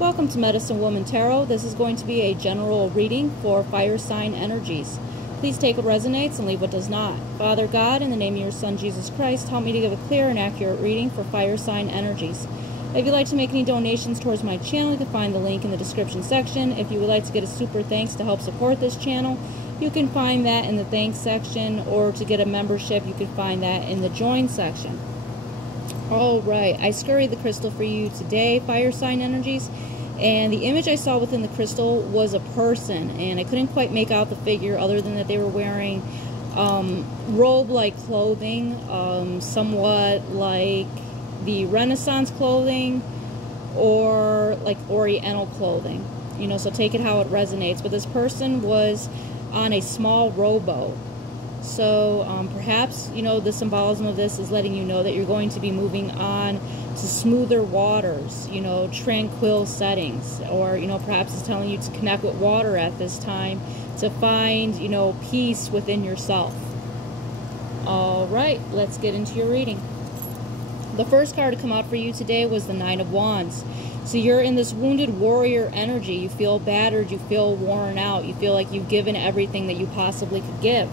Welcome to Medicine Woman Tarot. This is going to be a general reading for fire sign energies. Please take what resonates and leave what does not. Father God, in the name of your Son Jesus Christ, help me to give a clear and accurate reading for fire sign energies. If you'd like to make any donations towards my channel, you can find the link in the description section. If you would like to get a super thanks to help support this channel, you can find that in the thanks section, or to get a membership, you can find that in the join section. Alright, I scurried the crystal for you today, fire sign energies, and the image I saw within the crystal was a person, and I couldn't quite make out the figure other than that they were wearing robe-like clothing, somewhat like the Renaissance clothing or like Oriental clothing, you know, so take it how it resonates. But this person was on a small rowboat. So perhaps, you know, the symbolism of this is letting you know that you're going to be moving on to smoother waters, you know, tranquil settings, or, you know, perhaps it's telling you to connect with water at this time to find, you know, peace within yourself. All right, let's get into your reading. The first card to come out for you today was the Nine of Wands. So you're in this wounded warrior energy. You feel battered, you feel worn out, you feel like you've given everything that you possibly could give.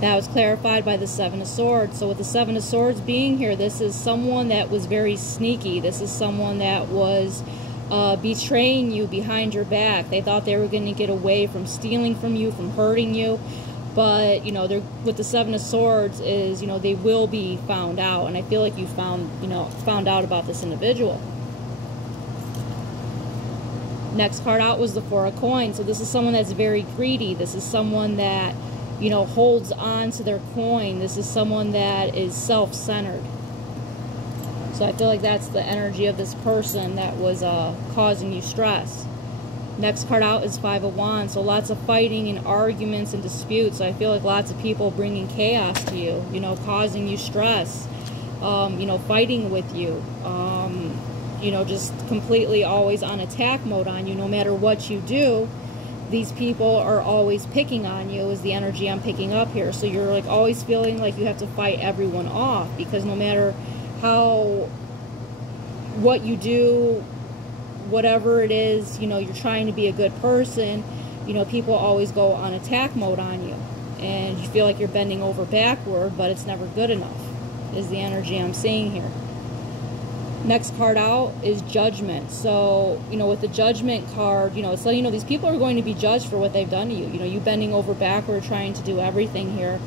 That was clarified by the Seven of Swords. So with the Seven of Swords being here, this is someone that was very sneaky. This is someone that was betraying you behind your back. They thought they were going to get away from stealing from you, from hurting you. But, you know, they're, with the Seven of Swords is, you know, they will be found out. And I feel like you found out about this individual. Next card out was the Four of Coins. So this is someone that's very greedy. This is someone that, you know, holds on to their coin. This is someone that is self-centered. So I feel like that's the energy of this person that was causing you stress. Next card out is Five of Wands. So lots of fighting and arguments and disputes. So I feel like lots of people bringing chaos to you, you know, causing you stress, you know, fighting with you, you know, just completely always on attack mode on you. No matter what you do, these people are always picking on you, is the energy I'm picking up here. So you're like always feeling like you have to fight everyone off, because no matter what you do, whatever it is, you know, you're trying to be a good person, you know, people always go on attack mode on you. And you feel like you're bending over backward, but it's never good enough, is the energy I'm seeing here. Next card out is Judgment. So, you know, with the Judgment card, you know, it's letting you know these people are going to be judged for what they've done to you. You know, you bending over backward, trying to do everything here.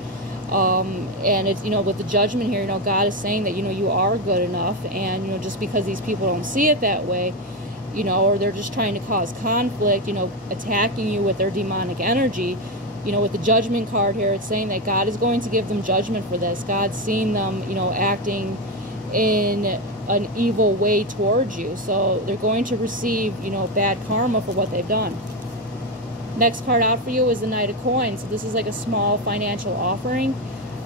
And it's, you know, with the Judgment here, you know, God is saying that, you know, you are good enough. And, you know, just because these people don't see it that way, you know, or they're just trying to cause conflict, you know, attacking you with their demonic energy, you know, with the Judgment card here, it's saying that God is going to give them judgment for this. God's seen them, you know, acting in an evil way towards you. So they're going to receive, you know, bad karma for what they've done. Next card out for you is the Knight of Coins. So this is like a small financial offering.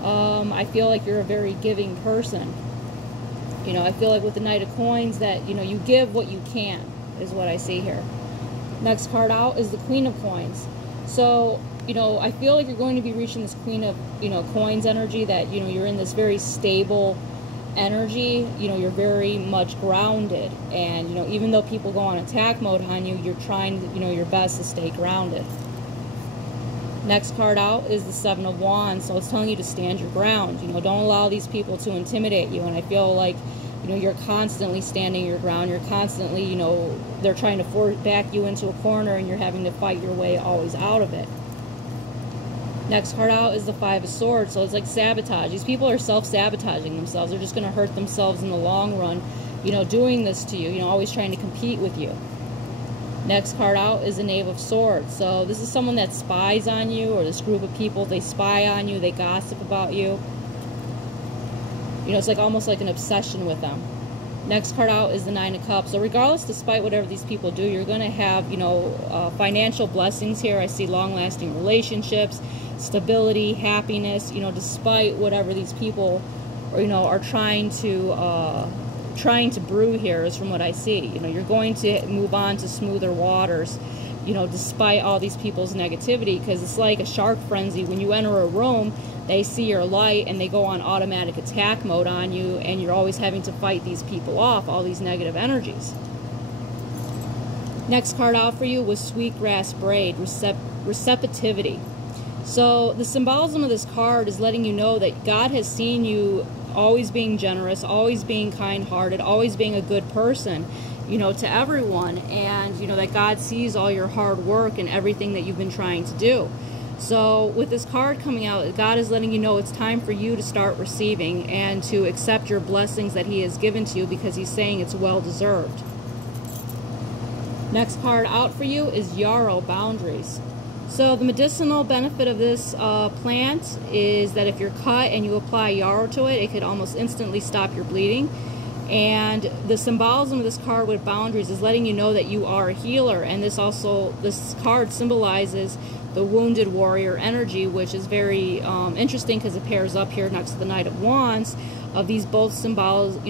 I feel like you're a very giving person. You know, I feel like with the Knight of Coins that, you know, you give what you can, is what I see here. Next card out is the Queen of Coins. So, you know, I feel like you're going to be reaching this Queen of, you know, Coins energy, that, you know, you're in this very stable energy. You know, you're very much grounded, and, you know, even though people go on attack mode on you, you're trying, you know, your best to stay grounded. Next card out is the Seven of Wands. So it's telling you to stand your ground. You know, don't allow these people to intimidate you. And I feel like, you know, you're constantly standing your ground. You're constantly, you know, they're trying to back you into a corner, and you're having to fight your way always out of it. Next card out is the Five of Swords. So it's like sabotage. These people are self-sabotaging themselves. They're just going to hurt themselves in the long run, you know, doing this to you, you know, always trying to compete with you. Next card out is the Knave of Swords. So this is someone that spies on you, or this group of people, they spy on you, they gossip about you. You know, it's like almost like an obsession with them. Next card out is the Nine of Cups. So regardless, despite whatever these people do, you're going to have, you know, financial blessings here. I see long-lasting relationships, stability, happiness, you know, despite whatever these people, or, you know, are trying to brew here, is from what I see. You know, you're going to move on to smoother waters, you know, despite all these people's negativity, because it's like a shark frenzy. When you enter a room, they see your light and they go on automatic attack mode on you, and you're always having to fight these people off, all these negative energies. Next card out for you was Sweetgrass Braid, receptivity. So the symbolism of this card is letting you know that God has seen you always being generous, always being kind-hearted, always being a good person, you know, to everyone. And, you know, that God sees all your hard work and everything that you've been trying to do. So with this card coming out, God is letting you know it's time for you to start receiving and to accept your blessings that He has given to you, because He's saying it's well-deserved. Next card out for you is Yarrow, boundaries. So the medicinal benefit of this plant is that if you're cut and you apply yarrow to it, it could almost instantly stop your bleeding. And the symbolism of this card with boundaries is letting you know that you are a healer. And this card symbolizes the wounded warrior energy, which is very interesting because it pairs up here next to the Knight of Wands, of these both symbolizing,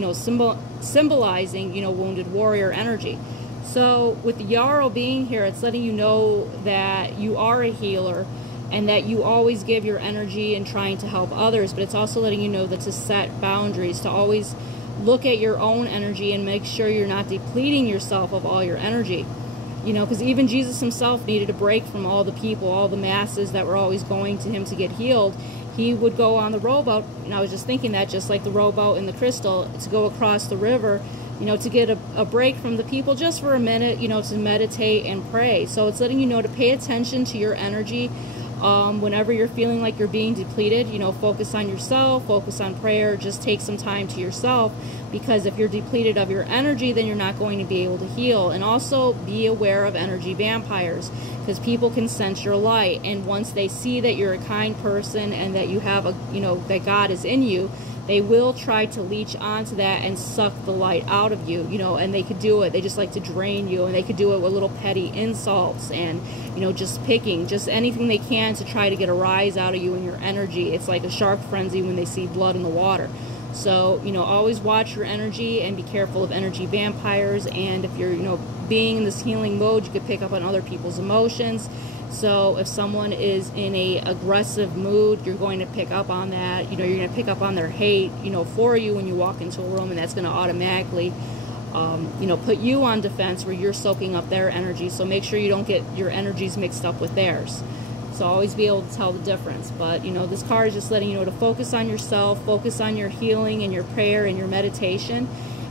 wounded warrior energy. So with the yarrow being here, it's letting you know that you are a healer and that you always give your energy in trying to help others, but it's also letting you know that to set boundaries, to always look at your own energy and make sure you're not depleting yourself of all your energy. You know, because even Jesus Himself needed a break from all the people, all the masses that were always going to Him to get healed. He would go on the rowboat, and I was just thinking that, just like the rowboat in the crystal, to go across the river, you know, to get a break from the people just for a minute, you know, to meditate and pray. So it's letting you know to pay attention to your energy whenever you're feeling like you're being depleted. You know, focus on yourself, focus on prayer, just take some time to yourself, because if you're depleted of your energy, then you're not going to be able to heal. And also be aware of energy vampires, because people can sense your light, and once they see that you're a kind person and that you have that God is in you, they will try to leech onto that and suck the light out of you, and they could do it. They just like to drain you, and they could do it with little petty insults and, just picking, just anything they can to try to get a rise out of you and your energy. It's like a shark frenzy when they see blood in the water. So, always watch your energy and be careful of energy vampires. And if you're, being in this healing mode, you could pick up on other people's emotions. So if someone is in a aggressive mood, you're going to pick up on that. You're going to pick up on their hate, for you when you walk into a room, and that's going to automatically, put you on defense where you're soaking up their energy. So make sure you don't get your energies mixed up with theirs. So always be able to tell the difference. But, this card is just letting you know to focus on yourself, focus on your healing and your prayer and your meditation.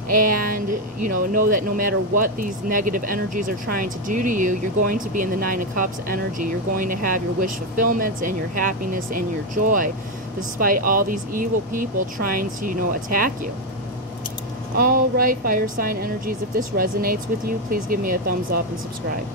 And, know that no matter what these negative energies are trying to do to you, you're going to be in the Nine of Cups energy. You're going to have your wish fulfillments and your happiness and your joy, despite all these evil people trying to, attack you. All right, fire sign energies, if this resonates with you, please give me a thumbs up and subscribe.